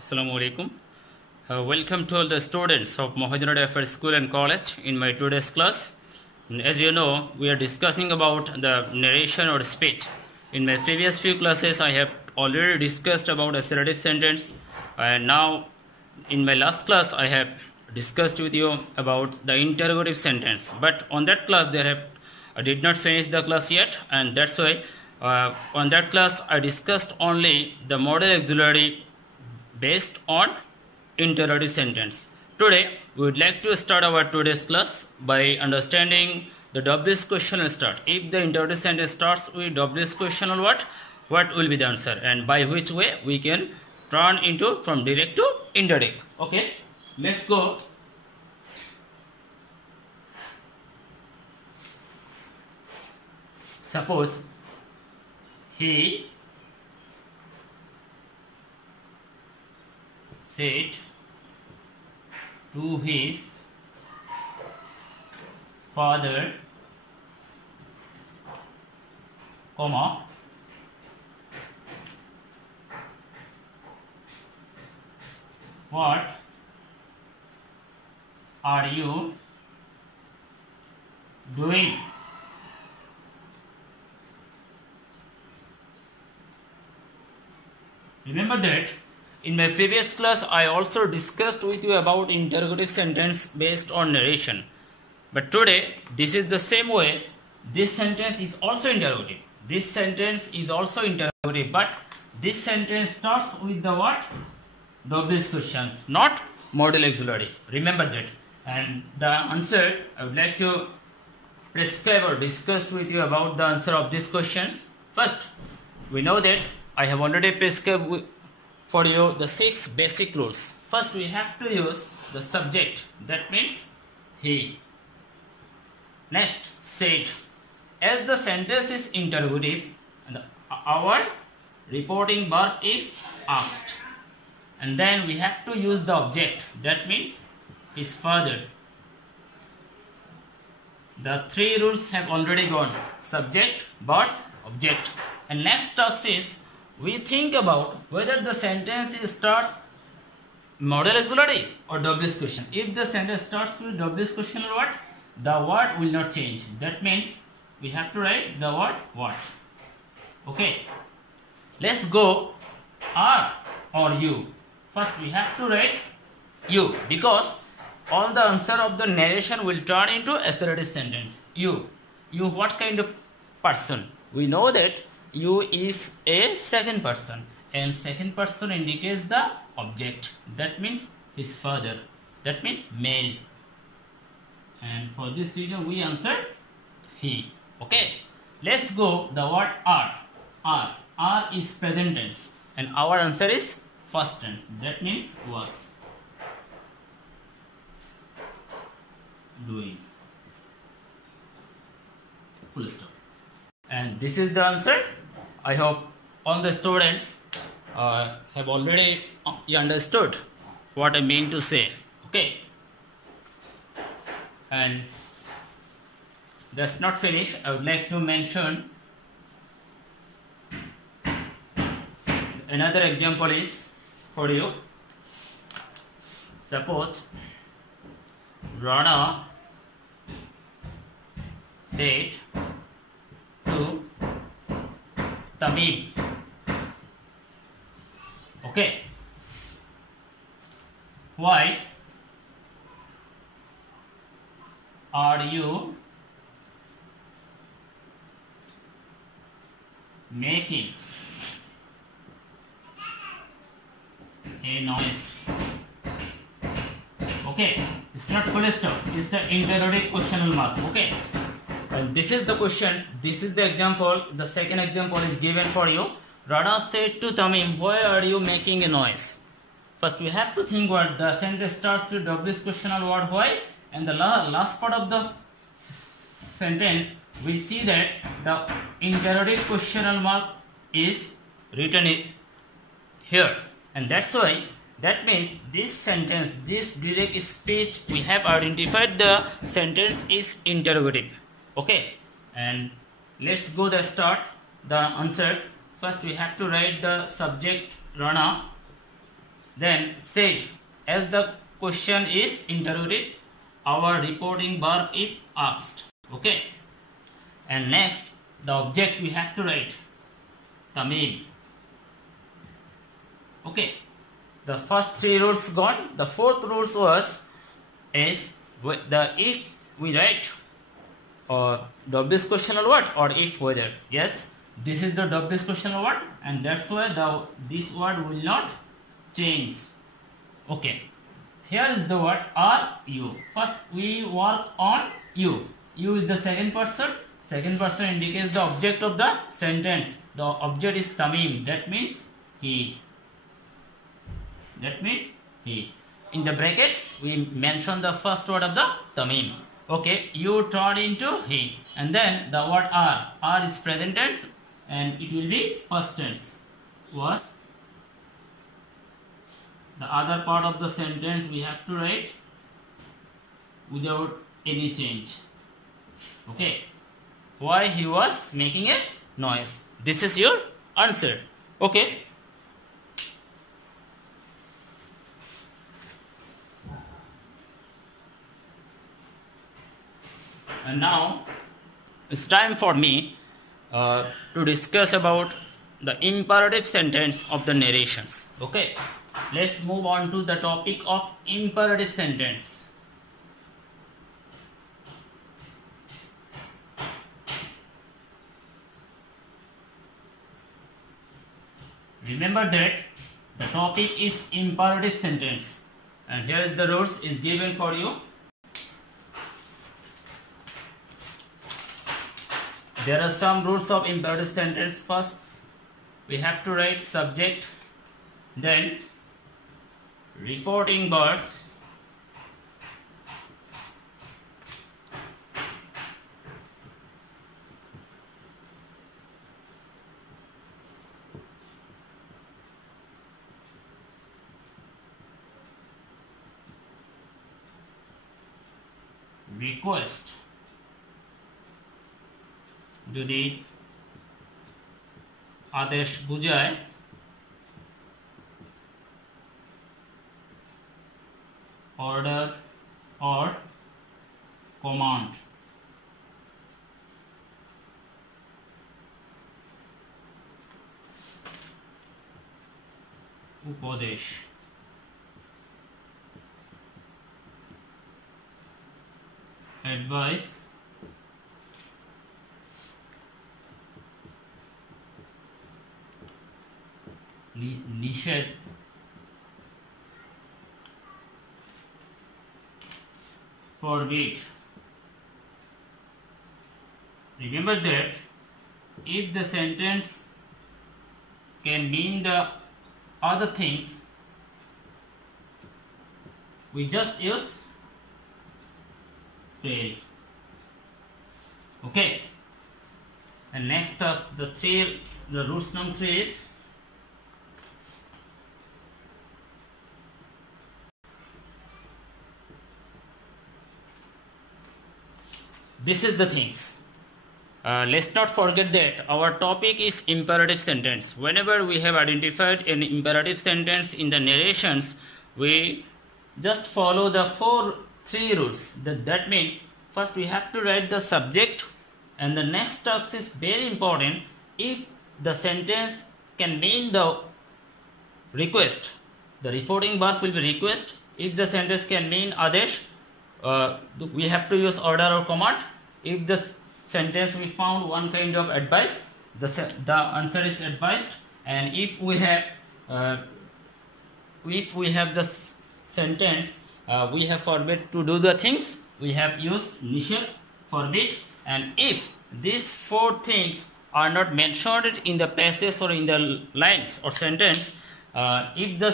Assalamu alaikum. Welcome to all the students of Mohidinur Affairs School and College in my today's class. And as you know, we are discussing about the narration or speech. In my previous few classes, I have already discussed about assertive sentence, and now in my last class, I have discussed with you about the interrogative sentence. But on that class, I did not finish the class yet, and that's why on that class I discussed only the model auxiliary based on interrogative sentence. Today we would like to start our today's class by understanding the WH question and start. If the interrogative sentence starts with WH question or what will be the answer, and by which way we can turn into from direct to indirect. Okay, let's go. Suppose he said to his father, comma, what are you doing? Remember that in my previous class I also discussed with you about interrogative sentence based on narration. But today this is the same way. This sentence is also interrogative. This sentence is also interrogative, but this sentence starts with the what? WH questions, not model auxiliary. Remember that. And the answer I would like to prescribe or discuss with you about the answer of these questions. First, we know that I have already prescribed for you the 6 basic rules. First, we have to use the subject, that means he. Next, said. As the sentence is interrogative, our reporting verb is asked. And then we have to use the object, that means his father. The 3 rules have already gone: subject, verb, object. And next task is we think about whether the sentence starts model auxiliary or WH question. If the sentence starts with WH question or what, the word will not change. That means we have to write the word what. Okay, let's go. Are or you. First we have to write you, because all the answer of the narration will turn into assertive sentence. You what kind of person? We know that you is a second person, and second person indicates the object, that means his father, that means male, and for this reason we answer he. Okay, let's go. The word are is present tense, and our answer is first tense, that means was doing, full stop. And this is the answer. I hope all the students have already understood what I mean to say. Okay, and that's not finished. I would like to mention another example is for you. Suppose Rana said to Tamim. Okay, why are you making a noise? Okay, it's not full stop, it's the interrogative questionable mark. Okay, and this is the questions, this is the example. The second example is given for you. Rana said to Tamim, why are you making a noise? First we have to think what the sentence starts with WH questional word why, and the last part of the sentence we see that the interrogative questional mark is written here, and that's why, that means this sentence, this direct speech, we have identified the sentence is interrogative. Okay, and let's go the start the answer. First we have to write the subject Rana, Then said, as the question is interrogative, our reporting verb if asked. Okay. And next, the object we have to write, Tamim. Okay. The first three rules gone. The fourth rules was if we write or WS questional word or if whether. Yes, this is the WS questional word, and that's why this word will not change. Okay. Here is the word are you. First we work on you. You is the second person. Second person indicates the object of the sentence. The object is Tamim. That means he. That means he. In the bracket, we mention the first word of the Tamim. Okay, you turn into he. And then the word are. Are is present tense and it will be first tense. Was. The other part of the sentence we have to write without any change. Okay. Why he was making a noise. This is your answer. Okay. And now it's time for me to discuss about the imperative sentence of the narrations. Okay. Let's move on to the topic of imperative sentence. Remember that the topic is imperative sentence, and here is the rules is given for you. There are some rules of imperative sentence. First, we have to write subject, then reporting verb, request যদি আদেশ বোঝায় order or command. উপদেশ advice নিষেধ forbid. Remember that if the sentence can mean the other things, we just use tail. Okay. And next the rules number 3 is this is the things. Let's not forget that our topic is imperative sentence. Whenever we have identified an imperative sentence in the narrations, we just follow the three rules. That means first we have to write the subject, and the next task is very important. If the sentence can mean the request, the reporting verb will be request. If the sentence can mean adesh, we have to use order or command. If the sentence we found one kind of advice, the answer is advised. And if we have the sentence we have forbid to do the things, we have used nishad, forbid. And if these four things are not mentioned in the passage or in the lines or sentence, if the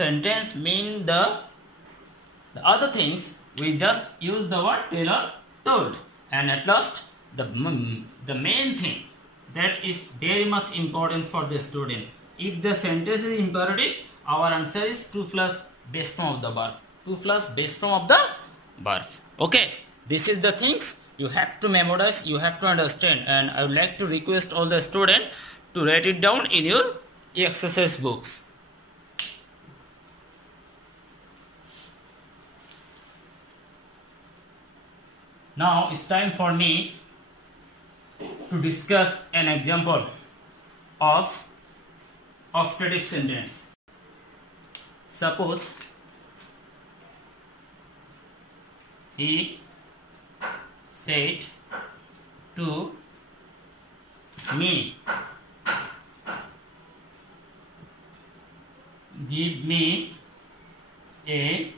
sentence mean the other things, we just use the word tell or told. And at last, the main thing that is very much important for the student. If the sentence is imperative, our answer is 2 plus base form of the verb. 2 plus base form of the verb. Okay, this is the things you have to memorize, you have to understand. And I would like to request all the students to write it down in your exercise books. Now it's time for me to discuss an example of optative sentence. Suppose he said to me, give me a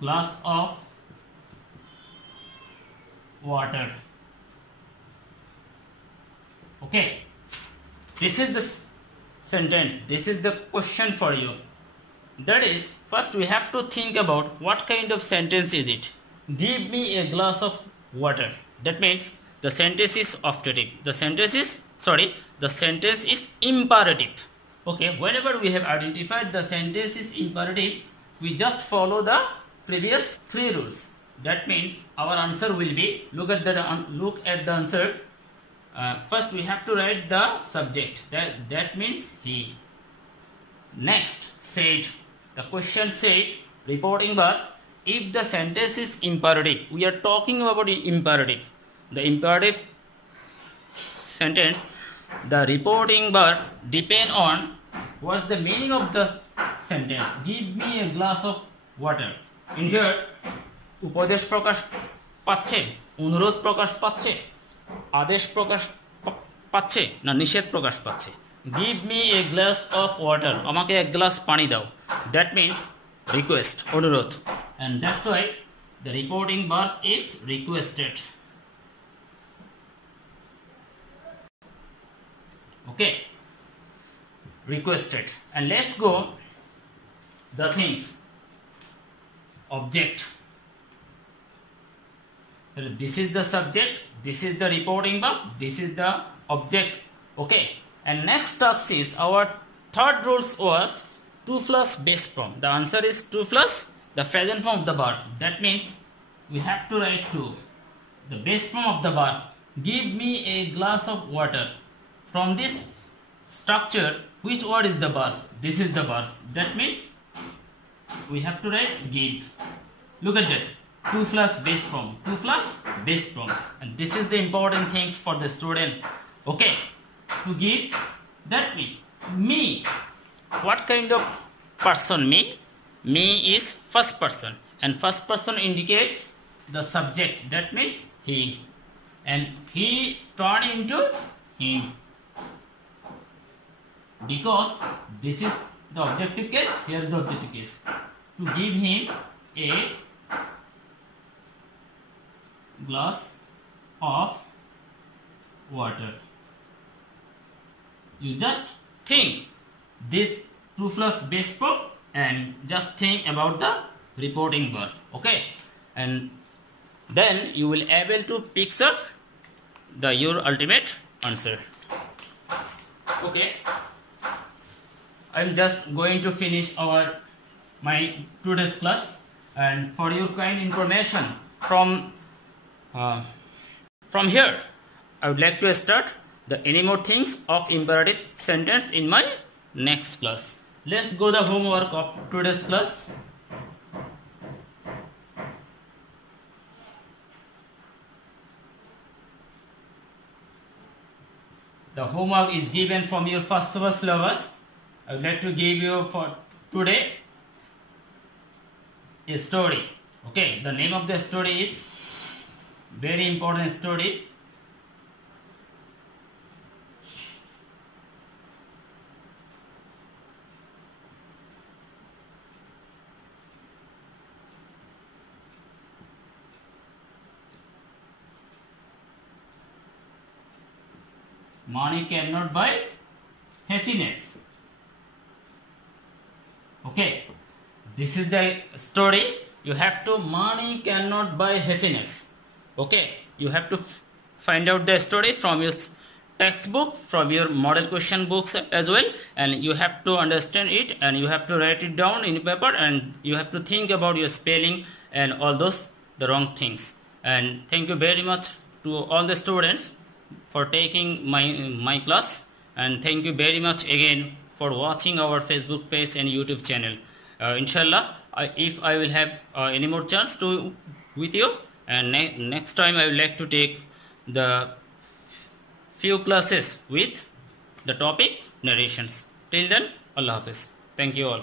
glass of water. Okay, this is the sentence, this is the question for you. That is, first we have to think about what kind of sentence is it. Give me a glass of water. That means the sentence is optative. The sentence is imperative. Okay, whenever we have identified the sentence is imperative, we just follow the previous three rules. That means our answer will be, look at the answer. First we have to write the subject. That means he. Next, said. The question said, reporting verb. If the sentence is imperative, we are talking about imperative. The imperative sentence, the reporting verb depend on what's the meaning of the sentence. Give me a glass of water. In here, উপদেশ প্রকাশ পাচ্ছে, অনুরোধ প্রকাশ পাচ্ছে, আদেশ প্রকাশ পাচ্ছে না নিষেধ প্রকাশ পাচ্ছে। Give me a glass of water. আমাকে এক গ্লাস পানি দাও। That means request, অনুরোধ. And that's why the reporting verb is requested. Okay, requested. And let's go the things. Object. This is the subject, this is the reporting verb, this is the object. Okay, and next task is our third rules was 2 plus base form. The answer is 2 plus the present form of the verb. That means we have to write 2. The base form of the verb. Give me a glass of water. From this structure, which word is the verb? This is the verb. That means we have to write give. Look at that. 2 plus base form. 2 plus base form. And this is the important things for the student. Okay. To give, that means me. What kind of person me? Me is first person. And first person indicates the subject. That means he. And he turned into him. Because this is the objective case, here is the objective case. To give him a glass of water. You just think this 2 plus base form and just think about the reporting verb. Okay, and then you will able to pick up your ultimate answer. Okay, I'm just going to finish my today's class, and for your kind information from here I would like to start the any more things of imperative sentence in my next class. Let's go the homework of today's class. The homework is given from your first syllabus. I would like to give you for today a story. Okay, the name of the story is very important story. Money cannot buy happiness. Okay, this is the story. You have to, money cannot buy happiness. Okay, you have to find out the story from your textbook, from your model question books as well, and you have to understand it, and you have to write it down in paper, and you have to think about your spelling and all those the wrong things. And thank you very much to all the students for taking my class, and thank you very much again for watching our Facebook page and YouTube channel. Inshallah, if I will have any more chance to with you, and next time I would like to take the few classes with the topic narrations. Till then, Allah Hafiz. Thank you all.